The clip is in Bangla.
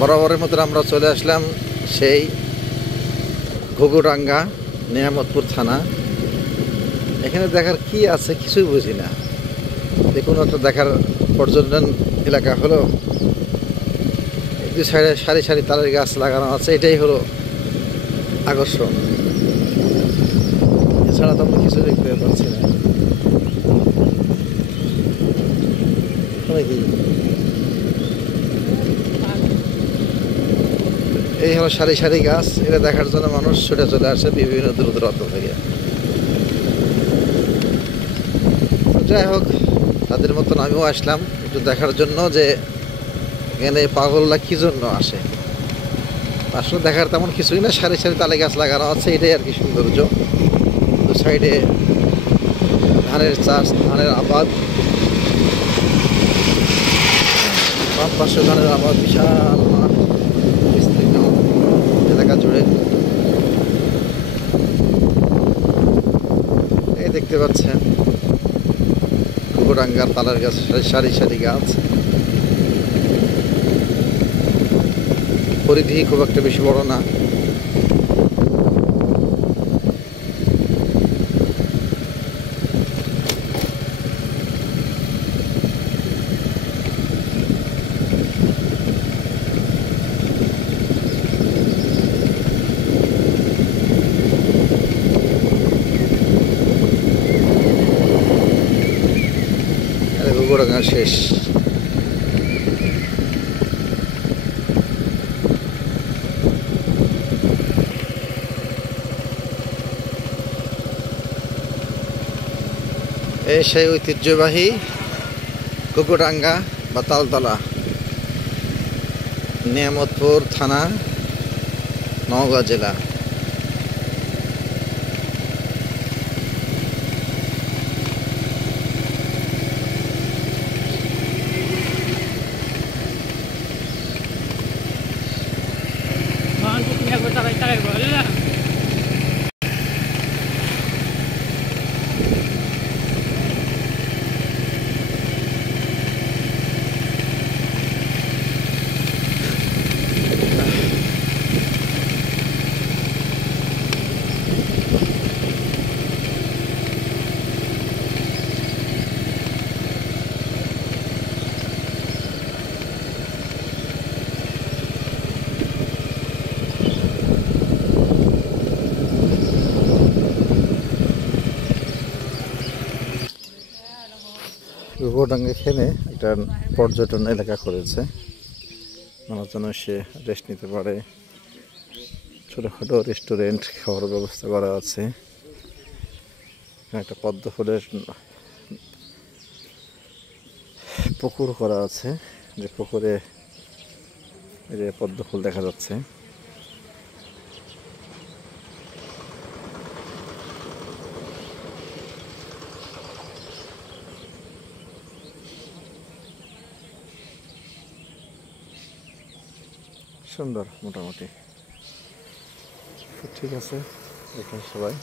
বরাবরের মতো আমরা চলে আসলাম সেই ঘুঘুডাঙ্গা, নিয়ামতপুর থানা। এখানে দেখার কি আছে কিছুই বুঝি না। দেখুন, একটা দেখার পর্যটন এলাকা হলো, দুই সাইডে সারি সারি তালের গাছ লাগানো আছে, এটাই হলো আকর্ষণ। এছাড়া তো আমরা কিছু দেখতে পাচ্ছি না। কি এই হলো সারি সারি গাছ, এটা দেখার জন্য মানুষ ছুটে চলে আসে বিভিন্ন দূর দূরান্ত থেকে। যাই হোক, তাদের মতন আমিও আসলাম একটু দেখার জন্য যে এখানে পাগলরা কি জন্য আসে। আসলে দেখার তেমন কিছুই না, সারি সারি তালে গাছ লাগানো আছে, এটাই আর কি সৌন্দর্য। দু সাইডে ধানের চাষ, ধানের আবাদ, বাম পাশে ধানের আবাদ, বিশাল মাঠ বিস্তীর্ণ এলাকা জুড়ে। এই দেখতে পাচ্ছেন ঘুঘুডাঙ্গার তালের গাছ, সারি সারি গাছ। পরিধি খুব একটা বেশি বড় না। ঘুঘুডাঙ্গা শেষ। এই সেই ঐতিহ্যবাহী ঘুঘুডাঙ্গা বা তালতলা, নিয়ামতপুর থানা, নওগাঁ জেলা। ঘুঘুডাঙ্গা খেলে একটা পর্যটন এলাকা করেছে, মানুষজন সে রেস্ট নিতে পারে। ছোটোখাটো রেস্টুরেন্ট, খাওয়ার ব্যবস্থা করা আছে। একটা পদ্ম ফুলের পুকুর করা আছে, যে পুকুরে পদ্ম ফুল দেখা যাচ্ছে। সুন্দর মোটামুটি। ঠিক আছে, এখানে সবাই